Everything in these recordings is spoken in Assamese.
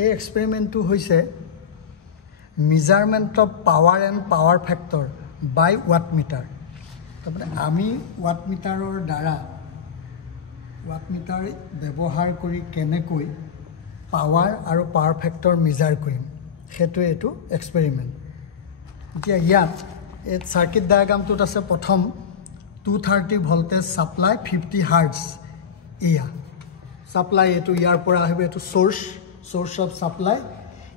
এই এক্সপেৰিমেণ্টটো হৈছে measurement of power and power factor by watt meter. তাৰমানে আমি ৱাট মিটাৰৰ দ্বাৰা ৱাট মিটাৰ ব্যৱহাৰ কৰি কেনেকৈ পাৱাৰ আৰু পাৱাৰ ফেক্টৰ মেজাৰ কৰিম সেইটোৱে এইটো এক্সপেৰিমেণ্ট। এতিয়া ইয়াত এই চাৰ্কিট ডায়াগ্ৰামটোত আছে প্ৰথম 230 ভল্টেজ ছাপ্লাই 50 হাৰ্টজ। এয়া ছাপ্লাই, এইটো ইয়াৰ পৰা আহিব, এইটো সোৰ্স অফ ছাপ্লাই।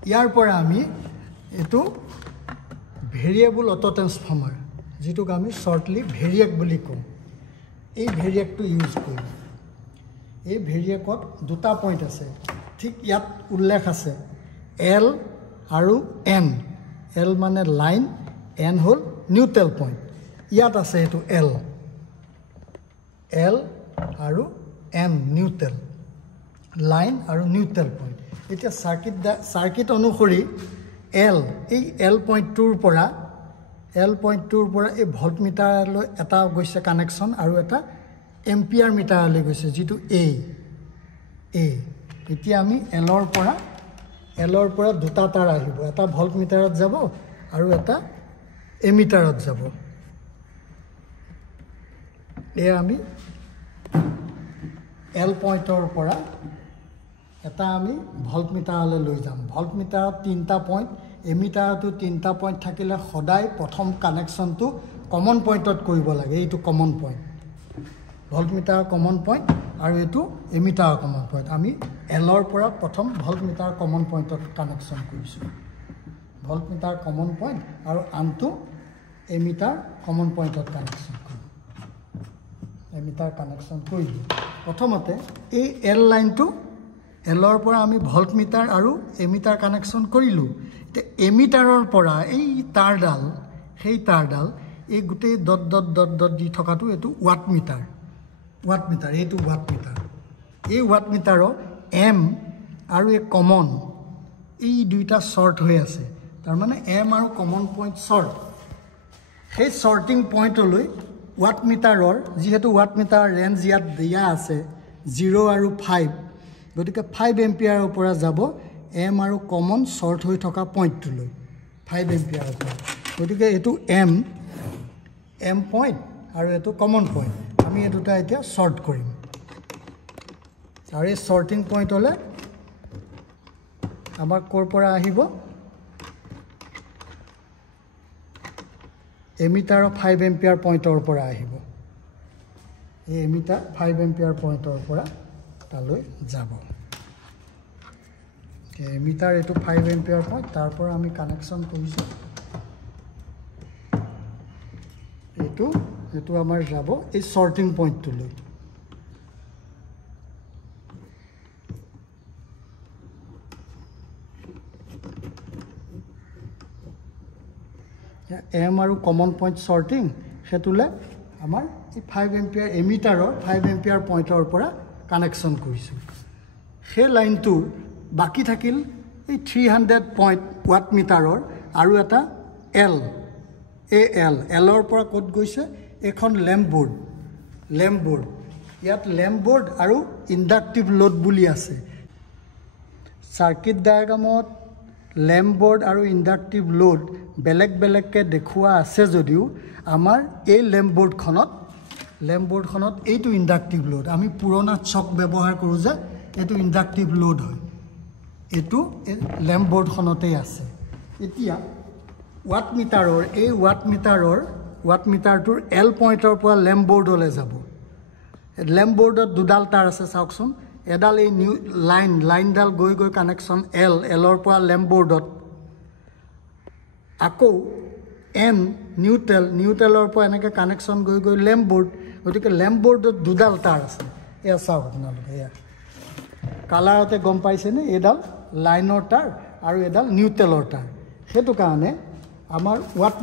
ইয়াৰ পৰা আমি এইটো ভেৰিয়েবল অটো ট্ৰান্সফৰ্মাৰ, যিটোক আমি শ্বৰ্টলি ভেৰিয়েক বুলি কওঁ, এই ভেৰিয়েকটো ইউজ কৰিম। এই ভেৰিয়েকত দুটা পইণ্ট আছে, ঠিক ইয়াত উল্লেখ আছে এল আৰু এন। এল মানে লাইন, এন হ'ল নিউট্ৰেল পইণ্ট। ইয়াত আছে এইটো এল আৰু এন, নিউট্ৰেল লাইন আৰু নিউট্ৰেল পইণ্ট। এতিয়া চাৰ্কিট অনুসৰি এই এল পইণ্টটোৰ পৰা এই ভল্ট মিটাৰলৈ এটা গৈছে কানেকশ্যন আৰু এটা এম্পিয়াৰ মিটাৰলৈ গৈছে, যিটো এ। এতিয়া আমি এলৰ পৰা দুটা তাঁৰ আহিব, এটা ভল্ট মিটাৰত যাব আৰু এটা এমিটাৰত যাব। এয়া আমি এল পইণ্টৰ পৰা এটা আমি ভল্ট মিটাৰলৈ লৈ যাম। ভল্ট মিটাৰত 3টা পইণ্ট, এমিটাৰতো 3টা পইণ্ট থাকিলে সদায় প্ৰথম কানেকশ্যনটো কমন পইণ্টত কৰিব লাগে। এইটো কমন পইণ্ট, ভল্ট মিটাৰৰ কমন পইণ্ট আৰু এইটো এমিটাৰৰ কমন পইণ্ট। আমি এলৰ পৰা প্ৰথম ভল্ট মিটাৰ কমন পইণ্টত কানেকশ্যন কৰিছোঁ, ভল্ট মিটাৰ কমন পইণ্ট, আৰু আনটো এমিটাৰ কমন পইণ্টত কানেকশ্যন কৰিম। এমিটাৰ কানেকশ্যন কৰিলোঁ। প্ৰথমতে এই এল লাইনটো, এলৰ পৰা আমি ভল্ট মিটাৰ আৰু এমিটাৰ কানেকশ্যন কৰিলোঁ। এতিয়া এমিটাৰৰ পৰা এই তাঁৰডাল, সেই তাঁৰডাল এই গোটেই ডট দি থকাটো এইটো ৱাট মিটাৰ। এইটো ৱাট মিটাৰ। এই ৱাট মিটাৰৰ এম আৰু এই কমন, এই দুইটা শ্বৰ্ট হৈ আছে, তাৰমানে এম আৰু কমন পইণ্ট শ্বৰ্ট। সেই শ্বৰ্টিং পইণ্টলৈ ৱাট মিটাৰৰ, যিহেতু ৱাট মিটাৰৰ ৰেঞ্জ ইয়াত দিয়া আছে 0 আৰু 5, গতিকে 5 এম্পিয়াৰৰ পৰা যাব এম আৰু কমন শ্বৰ্ট হৈ থকা পইণ্টটোলৈ 5 এম্পিয়াৰৰ পৰা। গতিকে এইটো এম পইণ্ট আৰু এইটো কমন পইণ্ট। আমি এই দুটা এতিয়া শ্বৰ্ট কৰিম, আৰু এই শ্বৰ্টিং পইণ্টলৈ আমাৰ ক'ৰ পৰা আহিব, এমিটাৰৰ 5 এম্পিয়াৰ পইণ্টৰ পৰা আহিব। এই এমিটাৰ 5 এম্পিয়াৰ পইণ্টৰ পৰা তালৈ যাব। এমিটাৰ এইটো 5 এম্পিয়াৰ পইণ্ট, তাৰ পৰা আমি কানেকশ্যন কৰিছোঁ। এইটো আমাৰ যাব এই শ্বৰ্টিং পইণ্টটোলৈ। এম আৰু কমন পইণ্ট শ্বৰ্টিং, সেইটোলৈ আমাৰ এই 5 এম্পিয়াৰ এমিটাৰৰ 5 এম্পিয়াৰ পইণ্টৰ পৰা কানেকশ্যন কৰিছোঁ। সেই লাইনটো বাকী থাকিল এই 300 পইণ্ট ৱাট মিটাৰৰ আৰু এটা এলৰ পৰা ক'ত গৈছে, এখন লেম্প বৰ্ড। ইয়াত লেম্প বৰ্ড আৰু ইণ্ডাক্টিভ লোড বুলি আছে। চাৰ্কিট ডায়াগ্ৰামত লেম্প বৰ্ড আৰু ইণ্ডাক্টিভ লোড বেলেগকৈ দেখুওৱা আছে যদিও আমাৰ এই লেম্প বৰ্ডখনত এইটো ইণ্ডাক্টিভ লোড। আমি পুৰণা চক ব্যৱহাৰ কৰোঁ যে, এইটো ইণ্ডাক্টিভ লোড হয়, এইটো লেম্প বৰ্ডখনতেই আছে। এতিয়া ৱাট মিটাৰটোৰ এল পইণ্টৰ পৰা লেম্প বৰ্ডলৈ যাব। লেম্প বৰ্ডত দুডাল তাঁৰ আছে, চাওকচোন। এডাল এই লাইনডাল গৈ কানেকশ্যন এলৰ পৰা লেম্প বৰ্ডত, আকৌ এন নিউট্ৰেলৰ পৰা এনেকৈ কানেকশ্যন গৈ লেম্প বৰ্ড। গতিকে লেম্প বৰ্ডত দুডাল তাঁৰ আছে। এয়া চাওক আপোনালোকে, এয়া কালাৰতে গম পাইছেনে, এইডাল লাইনৰ তাঁৰ আৰু এডাল নিউট্ৰেলৰ তাঁৰ। সেইটো কাৰণে আমাৰ ৱাট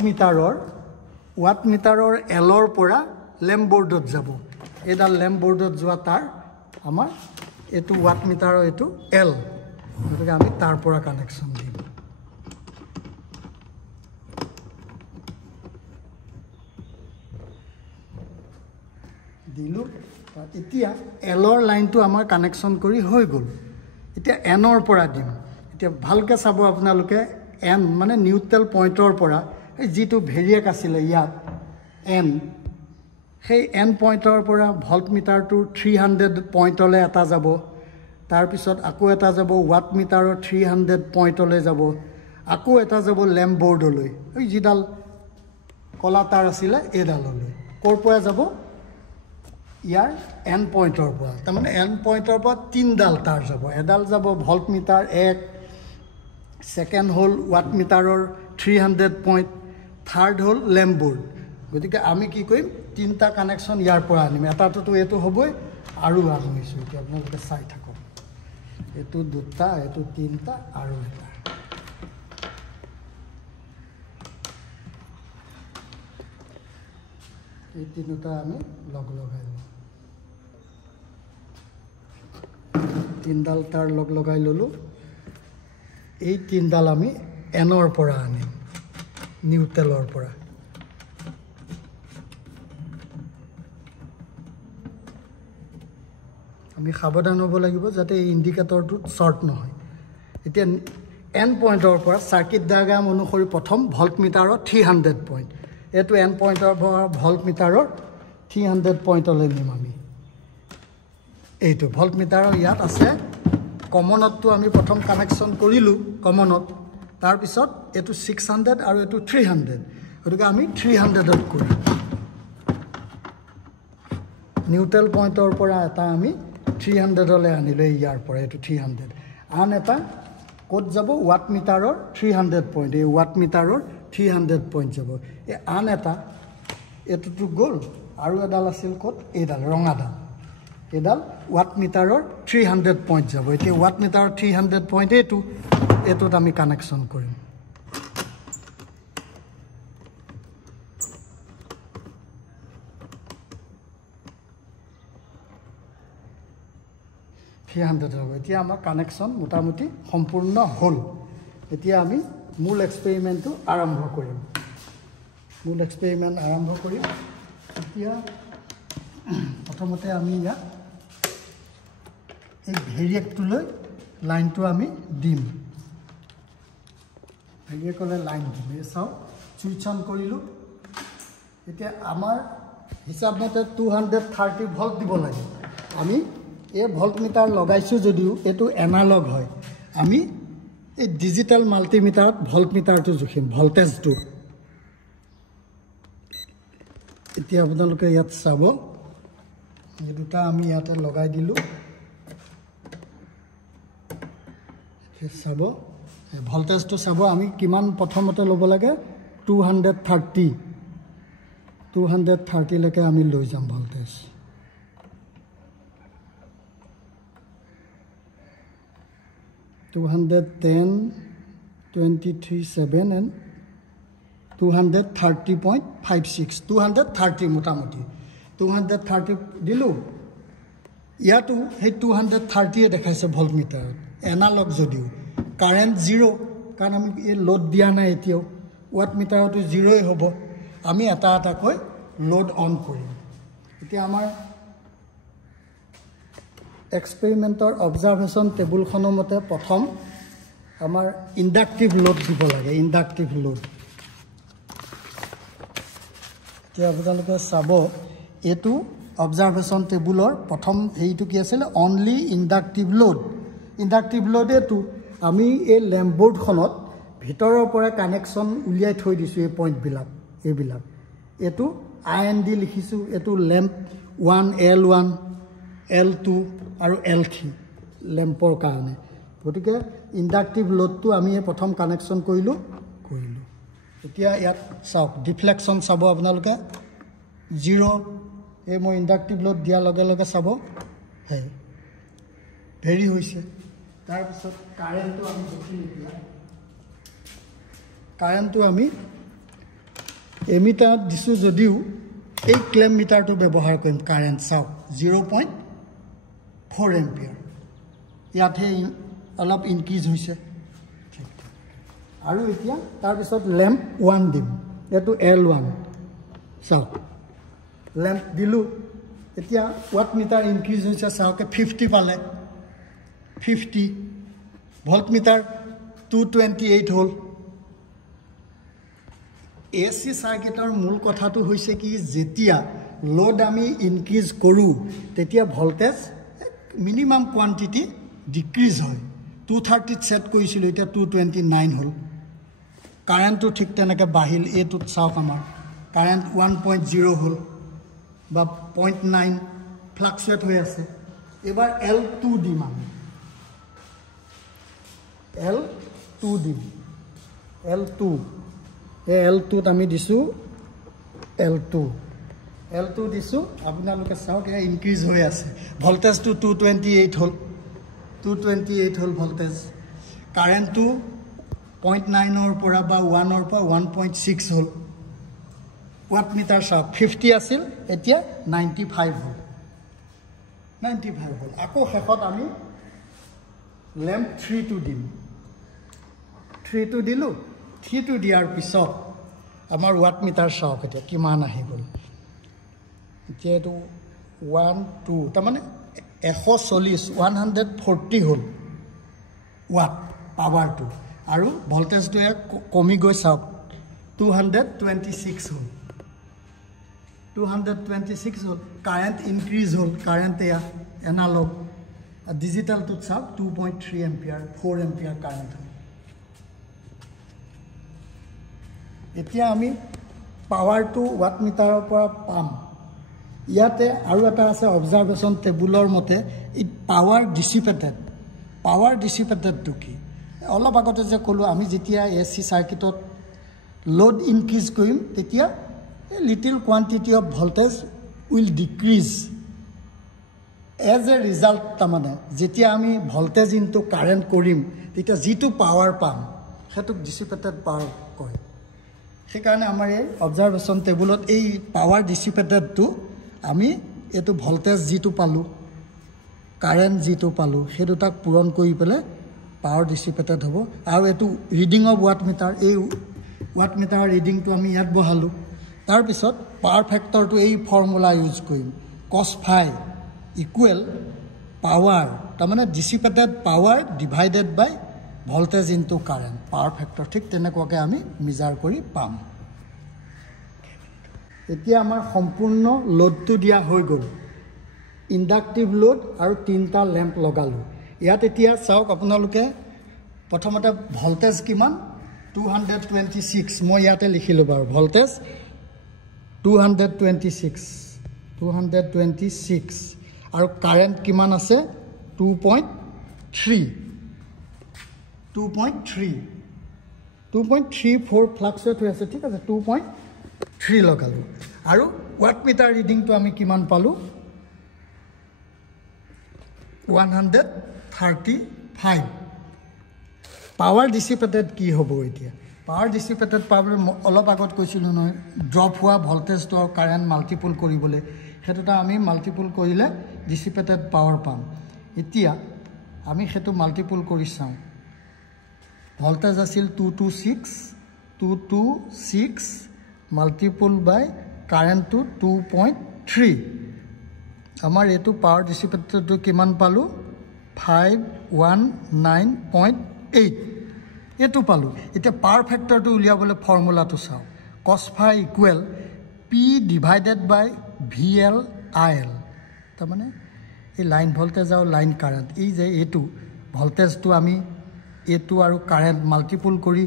মিটাৰৰ এলৰ পৰা লেম্প বৰ্ডত যাব। এইডাল লেম্প বৰ্ডত যোৱা তাঁৰ আমাৰ এইটো ৱাট মিটাৰৰ এইটো এল, গতিকে আমি তাৰ পৰা কানেকশ্যন দিম। দিলোঁ। এতিয়া এলৰ লাইনটো আমাৰ কানেকশ্যন কৰি হৈ গ'ল। এতিয়া এনৰ পৰা দিম। এতিয়া ভালকৈ চাব আপোনালোকে এন মানে নিউট্ৰেল পইণ্টৰ পৰা এই যিটো ভেৰিয়েক আছিলে ইয়াত এন সেই এন পইণ্টৰ পৰা ভল্ট মিটাৰটোৰ 300 পইণ্টলৈ এটা যাব তাৰপিছত আকৌ এটা যাব ৱাট মিটাৰৰ 300 পইণ্টলৈ যাব আকৌ এটা যাব লেম্প বৰ্ডলৈ এই যিডাল কলা তাৰ আছিলে এইডাললৈ ক'ৰ পৰা যাব ইয়াৰ এন পইণ্টৰ পৰা তাৰমানে এন পইণ্টৰ পৰা তিনডাল তাৰ যাব এডাল যাব ভল্ট মিটাৰ 1 সেকেন্ড হল ৱাট মিটাৰৰ 300 পইণ্ট থাৰ্ড হল লেম্প বৰ্ড গতিকে আমি কি কৰিম তিনটা কানেকশ্যন ইয়াৰ পৰা আনিম এটাটো এইটো হ'বই আৰু আনিছোঁ এতিয়া আপোনালোকে চাই থাকক এইটো দুটা এইটো তিনটা আৰু এটা এই তিনিটা আমি লগ লগাই লওঁ তিনডাল তাৰ লগ লগাই ললোঁ এই তিনডাল আমি এনৰ পৰা আনিম নিউট্ৰেলৰ পৰা আমি সাৱধান হ'ব লাগিব যাতে এই ইণ্ডিকেটৰটো শ্বৰ্ট নহয় এতিয়া এন পইণ্টৰ পৰা সাৰ্কিট ডায়াগ্ৰাম অনুসৰি প্ৰথম ভল্ট মিটাৰৰ 300 পইণ্ট এইটো এন পইণ্টৰ পৰা ভল্ট মিটাৰৰ 300 পইণ্টলৈ নিম আমি এইটো ভল্ট মিটাৰৰ ইয়াত আছে কমনতটো আমি প্ৰথম কানেকশ্যন কৰিলোঁ কমনত তাৰপিছত এইটো 600 আৰু এইটো 300 গতিকে আমি 300ত কৰিম নিউট্ৰেল পইণ্টৰ পৰা এটা আমি 300লৈ আনিলোঁ ইয়াৰ পৰা এইটো 300 আন এটা ক'ত যাব ৱাট মিটাৰৰ 300 পইণ্ট এই ৱাট মিটাৰৰ 300 পইণ্ট যাব এই আন এটা এইটোতো গ'ল আৰু এডাল আছিল ক'ত এইডাল ৰঙাডাল এইডাল ৱাট মিটাৰৰ 300 পইণ্ট যাব এতিয়া ৱাট মিটাৰৰ 300 পইণ্ট এইটোত আমি কানেকশ্যন কৰিম এতিয়া আমাৰ কানেকশ্যন মোটামুটি সম্পূৰ্ণ হ'ল এতিয়া আমি মূল এক্সপেৰিমেণ্টটো আৰম্ভ কৰিম এতিয়া প্ৰথমতে আমি ইয়াত এই ভেৰিয়েকটোলৈ লাইনটো আমি দিম ভেৰিয়েকলৈ লাইন দিম এই চাওক চুইচ অন কৰিলোঁ এতিয়া আমাৰ হিচাপ মতে 230 ভল্ট দিব লাগে আমি এই ভল্ট মিটাৰ লগাইছোঁ যদিও এইটো এনালগ হয় আমি এই ডিজিটেল মাল্টিমিটাৰত ভল্ট মিটাৰটো জুখিম ভল্টেজটো এতিয়া আপোনালোকে ইয়াত চাব এই দুটা আমি ইয়াতে লগাই দিলোঁ চাব ভল্টেজটো চাব আমি কিমান প্ৰথমতে ল'ব লাগে 230লৈকে আমি লৈ যাম ভল্টেজ 210 23.7 and 230.56 230 মোটামুটি 230 দিলোঁ ইয়াতো সেই 230 দেখাইছে ভল্ট মিটাৰত এনালগ যদিও কাৰেণ্ট 0 কাৰণ আমি এই লোড দিয়া নাই এতিয়াও ৱাট মিটাৰতো 0ই হ'ব আমি এটা এটাকৈ লোড অন কৰিম এতিয়া আমাৰ এক্সপেৰিমেণ্টৰ অবজাৰভেশ্যন টেবুলখনৰ মতে প্ৰথম আমাৰ ইণ্ডাক্টিভ লোড দিব লাগে ইণ্ডাক্টিভ লোড এতিয়া আপোনালোকে চাব এইটো অবজাৰভেশ্যন টেবুলৰ প্ৰথম হেৰিটো কি আছিলে অনলি ইণ্ডাক্টিভ লোড এইটো আমি এই লেম্প বৰ্ডখনত ভিতৰৰ পৰা কানেকশ্যন উলিয়াই থৈ দিছোঁ এই পইণ্টবিলাক এইটো IND লিখিছোঁ এইটো লেম্প 1 L1 L2 আৰু L3 লেম্পৰ কাৰণে গতিকে ইণ্ডাক্টিভ লোডটো আমি প্ৰথম কানেকশ্যন কৰিলোঁ এতিয়া ইয়াত চাওক ডিফ্লেকশ্যন চাব আপোনালোকে 0 এই মই ইণ্ডাক্টিভ লোড দিয়াৰ লগে লগে চাব হয় ভেৰি হৈছে তাৰপিছত কাৰেণ্টটো আমি জুখি দিয়া কাৰেণ্টটো আমি এমিটাৰত দিছোঁ যদিও এই ক্লেম মিটাৰটো ব্যৱহাৰ কৰিম কাৰেণ্ট চাওক 0.4 এম্পিয়াৰ ইয়াতহে অলপ ইনক্ৰিজ হৈছে আৰু এতিয়া তাৰপিছত লেম্প 1 দিম এইটো L1 চাওক লেম্প দিলোঁ এতিয়া ৱাট মিটাৰ ইনক্ৰিজ হৈছে চাওক 50 পালে 50 ভল্ট মিটাৰ 228 হ'ল AC সাৰ্কিটৰ মূল কথাটো হৈছে কি যেতিয়া লোড আমি ইনক্ৰিজ কৰো তেতিয়া ভোল্টেজ মিনিমাম কোয়ান্টিটি ডিক্ৰিজ হয় 230 সেট কৰিছিল এটা 229 হ'ল কাৰেন্টটো ঠিক তেনেকৈ বাহিল এটোত চাওক আমাৰ কারেন্ট 1.0 হ'ল বা 0.9 ফ্লাকচুয়েট হৈ আছে এবাৰ L2 দিম আমি L2 দিম L2 L2 আমি দিছো L2 দিছো আপোনালোকে চাওক এ ইনক্রিজ হৈ আছে ভোল্টেজ টু 228 হ'ল 228 হ'ল ভোল্টেজ কারেন্ট টু 0.9 ৰ পৰা বা 1 ৰ পৰা 1.6 হ'ল ওয়াট মিটার চাওক 50 আছিল এতিয়া 95 হ'ল 95 হ'ল আকৌ শেষত আমি ল্যাম্প 3 টো দিম 3 টো দিলো 3 টো দিয়াৰ পিছত আমাৰ ওয়াট মিটাৰ চাওক এতিয়া কিমান আহি গ'ল এতিয়া এটো 1 2 তাৰ মানে 140 140 হ'ল ওয়াট পাৱাৰটো আৰু ভোল্টেজটো কমি গৈ চাওক 226 হ'ল 226 হ'ল কারেন্ট ইনক্রিজ হ'ল কারেন্ট এনালগ ডিজিটাল তো চাওক 2.3 এম্পিয়ার 4 এম্পিয়ার কারেন্ট হ'ল এতিয়া আমি পাৱাৰটো ওয়াট মিটাৰৰ পৰা পাম ইয়াতে আৰু এটা আছে অবজাৰভেশন টেবুলৰ মতে ই পাৱাৰ ডিসিপেটেড টু কি অলপ আগতে যে কলো আমি যেতিয়া এসি সার্কিটত লোড ইনক্রিজ কৰিম তেতিয়া little quantity of voltage will decrease as a result tamane jetia ami voltage into current korim teta jitu power pam hetuk dissipated power koy he karone amar ei observation table ot ei power dissipated to ami etu voltage jitu palu current jitu palu hetu tak puron koi pele power dissipated hobo aru etu reading of watt meter reading to ami yat bohalu তাৰ পিছত পাৱাৰ ফ্যাক্টৰটো এই ফৰ্মুলা ইউজ কৰিম cos phi ইকুৱেল পাৱাৰ তাৰ মানে dissipated power divided by voltage into current power factor ঠিক তেনেকুৱাকৈ আমি মেজাৰ কৰি পাম এতিয়া আমাৰ সম্পূৰ্ণ লোডটো দিয়া হৈ গ'ল ইন্ডাকটিভ লোড আৰু তিনটা ল্যাম্প লগালো ইয়াত এতিয়া চাওক আপোনালোকে প্ৰথমতে ভোল্টেজ কিমান 226 মই ইয়াতে লিখিলো বাৰু ভোল্টেজ 226 আৰু কারেন্ট কিমান আছে 2.34 ফ্লাকচুয়েট হৈ আছে ঠিক আছে 2.3 লগালো আৰু ওয়াট মিটাৰ ৰিডিংটো আমি কিমান পালো 135 পাৱাৰ ডিসিপেটেড কি হ'ব এতিয়া পাৱাৰ ডিসিপেটেড পাৱাৰ অলপ আগত কৈছিলো নহয় ড্ৰপ হোৱা ভোল্টেজটো আৰু কাৰেন্ট মাল্টিপল কৰিবলৈ হেতুটা আমি মাল্টিপল কৰিলে ডিসিপেটেড পাৱাৰ পাম এতিয়া আমি হেতু মাল্টিপল কৰি চাওঁ ভোল্টেজ আছিল 226 মাল্টিপল বাই কাৰেন্ট টু 2.3 আমাৰ এটো পাৱাৰ ডিসিপেটেডটো কিমান পালো 519.8 এটো পালো এতিয়া পাৱাৰ ফ্যাক্টৰটো উলিয়াবলৈ ফৰ্মুলাটো চাও cos phi equal p divided by vl il তাৰ মানে এই লাইন ভোল্টেজ আৰু লাইন কাৰেন্ট এই যে এটো ভোল্টেজটো আমি এটো আৰু কাৰেন্ট মাল্টিপল কৰি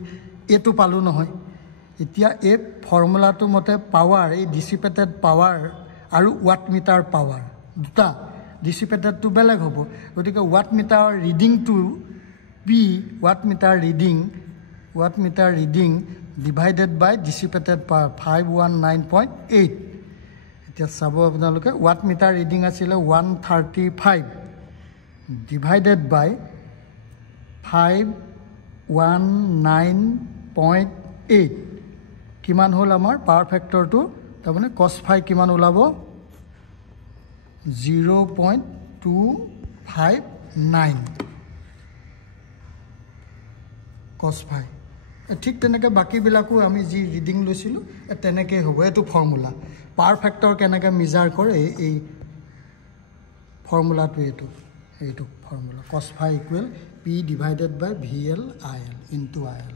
এটো পালো নহয় এতিয়া এই ফৰ্মুলাটো মতে পাৱাৰ এই ডিসিপেটেড পাৱাৰ আৰু ওয়াট মিটাৰ পাৱাৰ দুটা ডিসিপেটেড টু বেলেগ হ'ব গতিকে watt meter reading to P watt meter reading divided by dissipated power 519.8 এতিয়া চাব আপোনালোকে watt meter reading আছিল 135 divided by 519.8 কিমান হল আমাৰ পাৱাৰ ফ্যাক্টৰটো তাৰমানে cos phi কিমান ওলাব 0.259 cos phi ঠিক তেনেকৈ বাকি বিলাকো আমি যি ৰিডিং লৈছিলো তেনেকৈ হ'ব এটো ফৰ্মুলা পাৱাৰ ফ্যাক্টৰ কেনেকৈ মেজাৰ কৰে এই ফৰ্মুলাটো এটো এইটো formula cos phi equal p divided by VL IL into IL